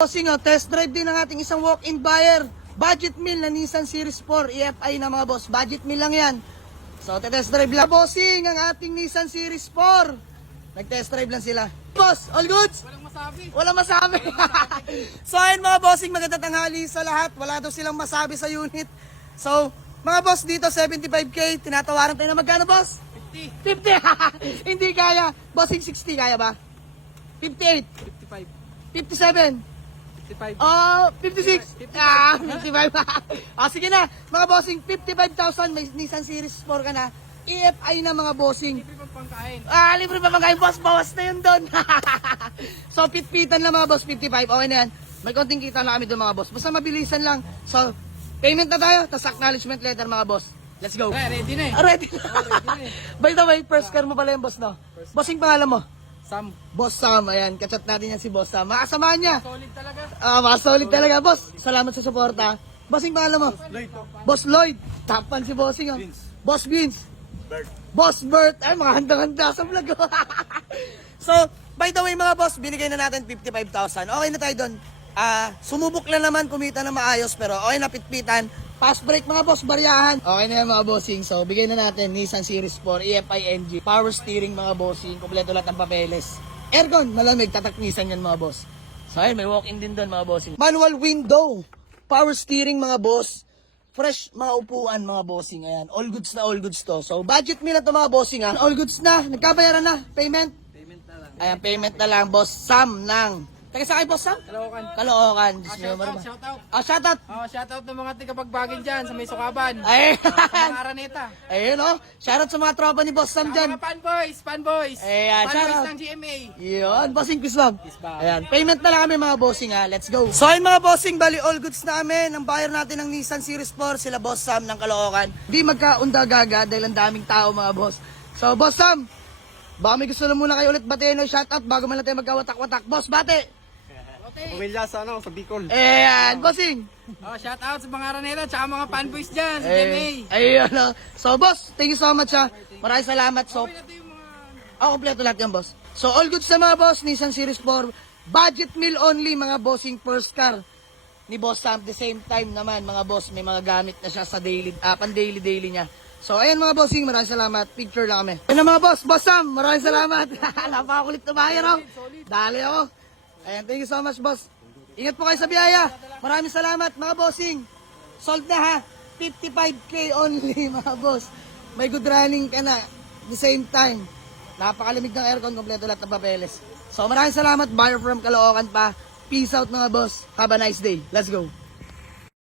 Bossing, test drive din ng ating isang walk-in buyer. Budget meal na Nissan Series 4 EFI na mga boss. Budget meal lang yan. So, test drive lang. Bossing, ang ating Nissan Series 4. Nag-test drive lang sila. Boss, all goods? Walang masabi. Walang masabi. So, ayun mga bossing, magandang tanghali sa lahat. Wala daw silang masabi sa unit. So, mga boss dito, 75K. Tinatawaran tayo na magkano, boss? 50. 50. Hindi kaya. Bossing, 60 kaya ba? 58. 55. 57. 55. Oh, 56. 55. Ah, 55. Sige na. Mga bossing, 55,000. May Nissan Series 4 ka na. EFI na mga bossing. Libre pang pangkain. Libre pa mga boss. Bawas na yun doon. So, pitpitan lang mga boss. 55. Okay na yan. May konting kita na kami doon mga boss. Basta mabilisan lang. So, payment na tayo. Tapos acknowledgement letter mga boss. Let's go. Ready na eh. Ready na. Ready na eh. By the way, first car mo pala yung boss, no? Bossing pangalan mo? Sam. Boss Sam. Ayan, kachat natin yan si Boss Sam. Makasamahan niya. Solid talaga. Mga solid talaga, boss. Salamat sa suporta. Bossing, pangalan mo? Lloyd. Boss Lloyd. Tapan si Bossing, oh. Boss Vince. Boss Bert. Ay, mga handang-handa sa vlog. So, by the way, mga boss, binigay na natin 55,000. Okay na tayo doon. Sumubok lang naman, kumita na maayos, pero okay na pitpitan. Fast break mga boss, baryahan. Okay na yan mga bossing. So, bigay na natin Nissan Series 4, EFI NG, power steering mga bossing, kompleto lahat ng papeles. Aircon, malamig, tataknisan yan mga boss. So, ayun, may walk-in din doon mga bossing. Manual window, power steering mga boss. Fresh mga upuan mga bossing. Ayan, all goods na all goods to. So, budget meal na to mga bossing. All goods na, nagkabayaran na, payment. Payment na lang. Ayan, payment na lang, boss Sam ng... Taga sa kay boss Sam? Kaloocan. Caloocan. Diyos me, Shoutout, marama. shoutout. Shoutout. Shoutout ng mga tigapagbagin dyan sa may sukaban. Ay, Sa mga Araneta. ayun oh. Shoutout sa mga tropa ni Boss Sam Sa dyan. mga fanboys. Ayan, Fanboys shoutout. ng GMA. Yun, bossing peace love. love. Ayan, payment na lang kami mga bossing ha. Let's go. So ayun mga bossing, bali all goods na kami. Ang buyer natin ng Nissan Series 4, sila Boss Sam ng Caloocan. Di magkaunda-gaga dahil ang daming tao mga boss. So Boss Sam, baka may gusto na muna kayo ulit batiin o shoutout bago man lang tayo magkawatak-watak. Boss, bate! Pamilya sa Bicol. Ayan, bossing. Shoutout sa mga Araneta tsaka mga fanboys dyan sa GMA. Ayun oh. So boss, thank you so much ha. Maraming salamat. So, Okay na ito yung mga... kompleto lahat yan, boss. So, all good sa mga boss, Nissan Series 4. Budget meal only, mga bossing first car ni Boss Sam. The same time naman, mga boss, may mga gamit na siya sa daily, pan-daily niya. So, ayan mga bossing, maraming salamat. Picture lang kami. Ayan na mga boss, Boss Sam, maraming salamat. Napakakulit na bayan, oh. Dali ako. Ayan, thank you so much, boss. Ingat po kayo sa biyaya. Maraming salamat, mga bossing. Sold na ha. 55K only, mga boss. May good running ka na. The same time. Napakalamig ng aircon, kompleto lahat ng papeles. So maraming salamat, buyer from Caloocan pa. Peace out mga boss. Have a nice day. Let's go.